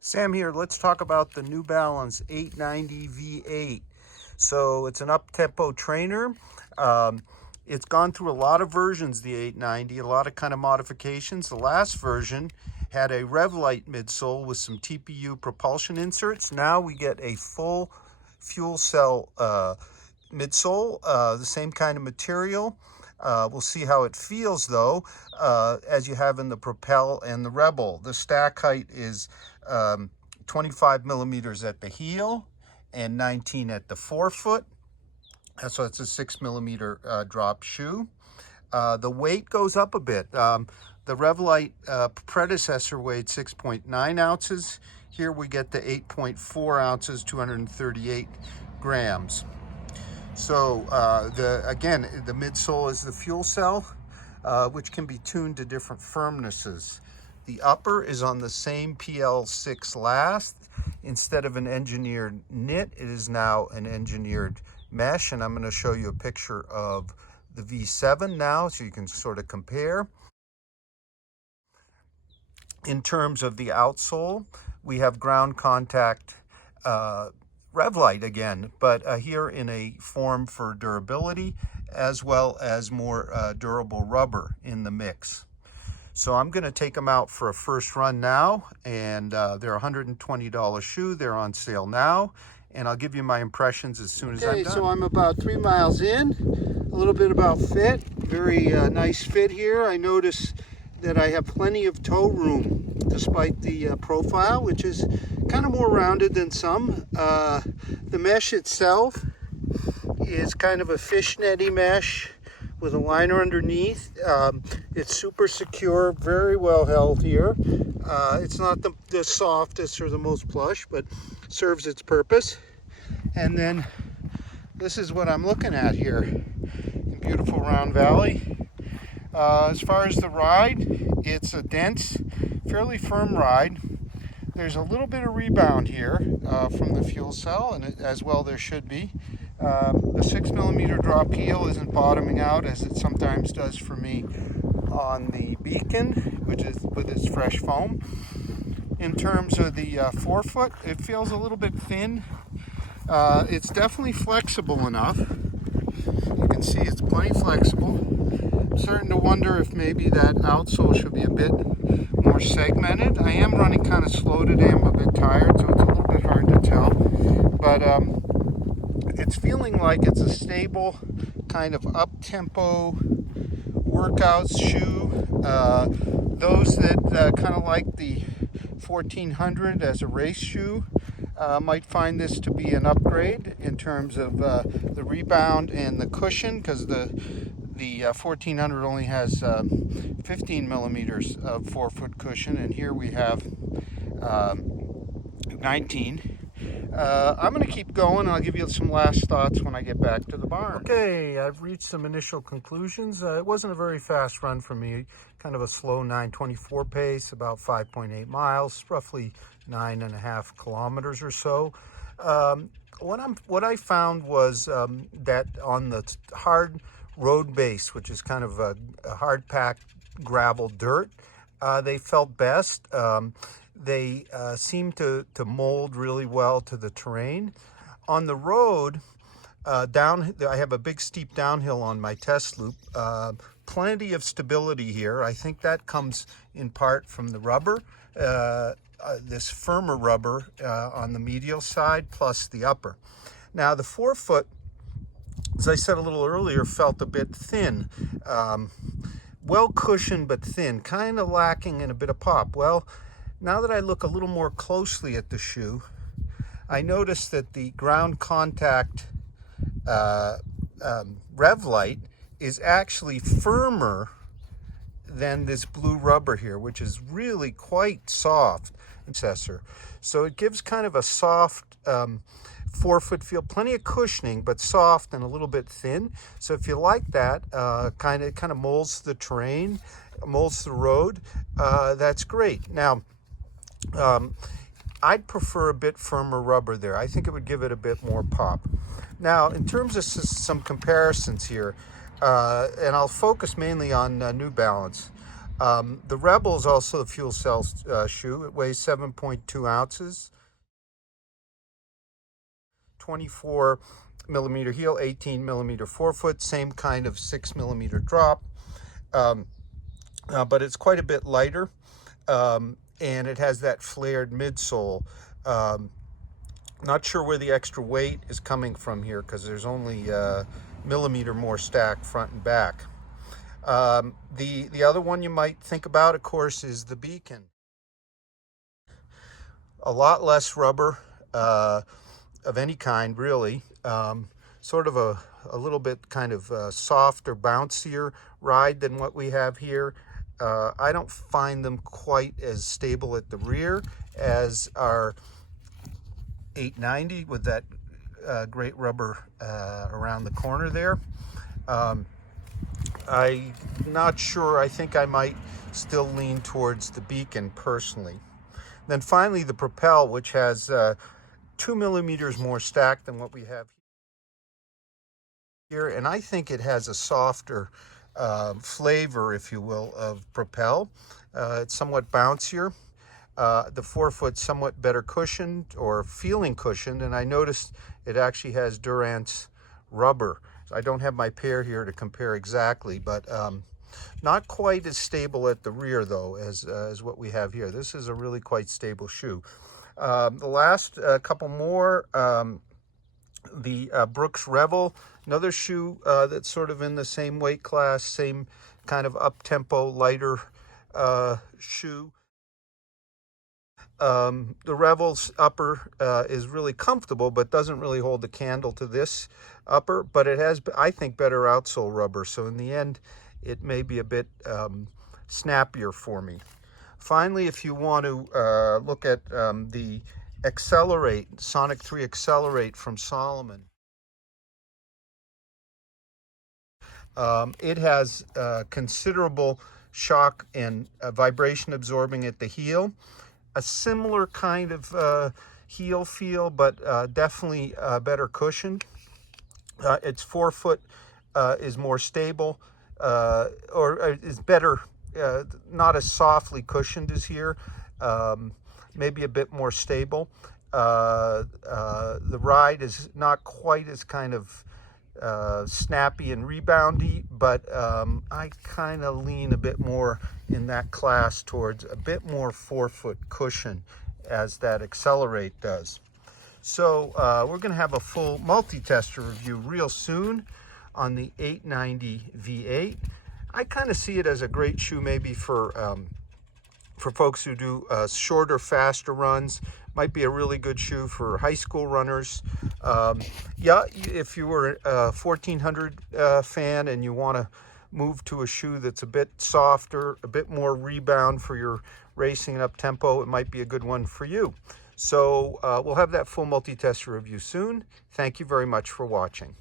Sam here. Let's talk about the New Balance 890 V8. So it's an up-tempo trainer. It's gone through a lot of versions, the 890, a lot of kind of modifications. The last version had a Revlite midsole with some TPU propulsion inserts. Now we get a full FuelCell midsole, the same kind of material. We'll see how it feels though, as you have in the Propel and the Revel. The stack height is 25 millimeters at the heel and 19 at the forefoot. So it's a 6 millimeter drop shoe. The weight goes up a bit. The Revlite predecessor weighed 6.9 ounces. Here we get the 8.4 ounces, 238 grams. So again, the midsole is the FuelCell, which can be tuned to different firmnesses. The upper is on the same PL6 last. Instead of an engineered knit, it is now an engineered mesh, and I'm going to show you a picture of the V7 now so you can sort of compare. In terms of the outsole, we have ground contact Revlite again, but here in a form for durability as well as more durable rubber in the mix. So I'm going to take them out for a first run now, and they're a $120 shoe. They're on sale now, and I'll give you my impressions as soon as I'm done. Okay, so I'm about 3 miles in. A little bit about fit. Very nice fit here. I notice that I have plenty of toe room despite the profile, which is kind of more rounded than some. The mesh itself is kind of a fishnetty mesh with a liner underneath. It's super secure, very well held here. It's not the softest or the most plush, but serves its purpose. And then this is what I'm looking at here in beautiful Round Valley. As far as the ride, it's a dense, fairly firm ride. There's a little bit of rebound here from the FuelCell, and as well there should be. The 6 millimeter drop heel isn't bottoming out as it sometimes does for me on the Beacon, which is with its fresh foam. In terms of the forefoot, it feels a little bit thin. It's definitely flexible enough. You can see it's plenty flexible. I'm starting to wonder if maybe that outsole should be a bit more segmented. I am running kind of slow today. I'm a bit tired, so it's a little bit hard to tell. But it's feeling like it's a stable kind of up-tempo workout shoe. Those that kind of like the 1400 as a race shoe might find this to be an upgrade in terms of the rebound and the cushion, because the 1400 only has 15 millimeters of forefoot cushion, and here we have 19. I'm going to keep going. I'll give you some last thoughts when I get back to the barn. Okay, I've reached some initial conclusions. It wasn't a very fast run for me, kind of a slow 9:24 pace, about 5.8 miles, roughly 9.5 kilometers or so. What I found was that on the hard road base, which is kind of a hard-packed gravel dirt, they felt best. They seem to mold really well to the terrain. On the road, I have a big steep downhill on my test loop. Plenty of stability here. I think that comes in part from the rubber, this firmer rubber on the medial side, plus the upper. Now the forefoot, as I said a little earlier, felt a bit thin. Well cushioned but thin, kind of lacking in a bit of pop. Well, now that I look a little more closely at the shoe, I notice that the ground contact Revlite is actually firmer than this blue rubber here, which is really quite soft. So it gives kind of a soft forefoot feel, plenty of cushioning, but soft and a little bit thin. So if you like that, kind of molds the terrain, molds the road, that's great. Now, I'd prefer a bit firmer rubber there. I think it would give it a bit more pop. Now, in terms of some comparisons here, and I'll focus mainly on New Balance. The Revel is also a FuelCell shoe. It weighs 7.2 ounces, 24 millimeter heel, 18 millimeter forefoot, same kind of 6 millimeter drop, but it's quite a bit lighter, and it has that flared midsole. Not sure where the extra weight is coming from here because there's only a millimeter more stack front and back. The other one you might think about, of course, is the Beacon. A lot less rubber of any kind, really. Sort of a little bit kind of softer, bouncier ride than what we have here. I don't find them quite as stable at the rear as our 890 with that great rubber around the corner there. I'm not sure. I think I might still lean towards the Beacon personally. Then finally the Propel, which has 2 millimeters more stack than what we have here, and I think it has a softer flavor, if you will, of Propel. It's somewhat bouncier. The forefoot's somewhat better cushioned, or feeling cushioned, and I noticed it actually has Durance rubber. I don't have my pair here to compare exactly, but not quite as stable at the rear though as what we have here. This is a really quite stable shoe. The last couple more, the Brooks Revel, another shoe that's sort of in the same weight class, same kind of up-tempo, lighter shoe. The Revel's upper is really comfortable, but doesn't really hold the candle to this upper, but it has, I think, better outsole rubber. So in the end, it may be a bit snappier for me. Finally, if you want to look at the Accelerate, Sonic 3 Accelerate from Salomon. It has considerable shock and vibration absorbing at the heel. A similar kind of heel feel, but definitely better cushioned. Its forefoot is more stable, or is better, not as softly cushioned as here, maybe a bit more stable. The ride is not quite as kind of snappy and reboundy, but I kind of lean a bit more in that class towards a bit more forefoot cushion as that Accelerate does. So we're going to have a full multi-tester review real soon on the 890 V8. I kind of see it as a great shoe maybe for folks who do shorter, faster runs. Might be a really good shoe for high school runners. Yeah, if you were a 1400 fan and you want to move to a shoe that's a bit softer, a bit more rebound for your racing and up tempo, it might be a good one for you. So we'll have that full multi-tester review soon. Thank you very much for watching.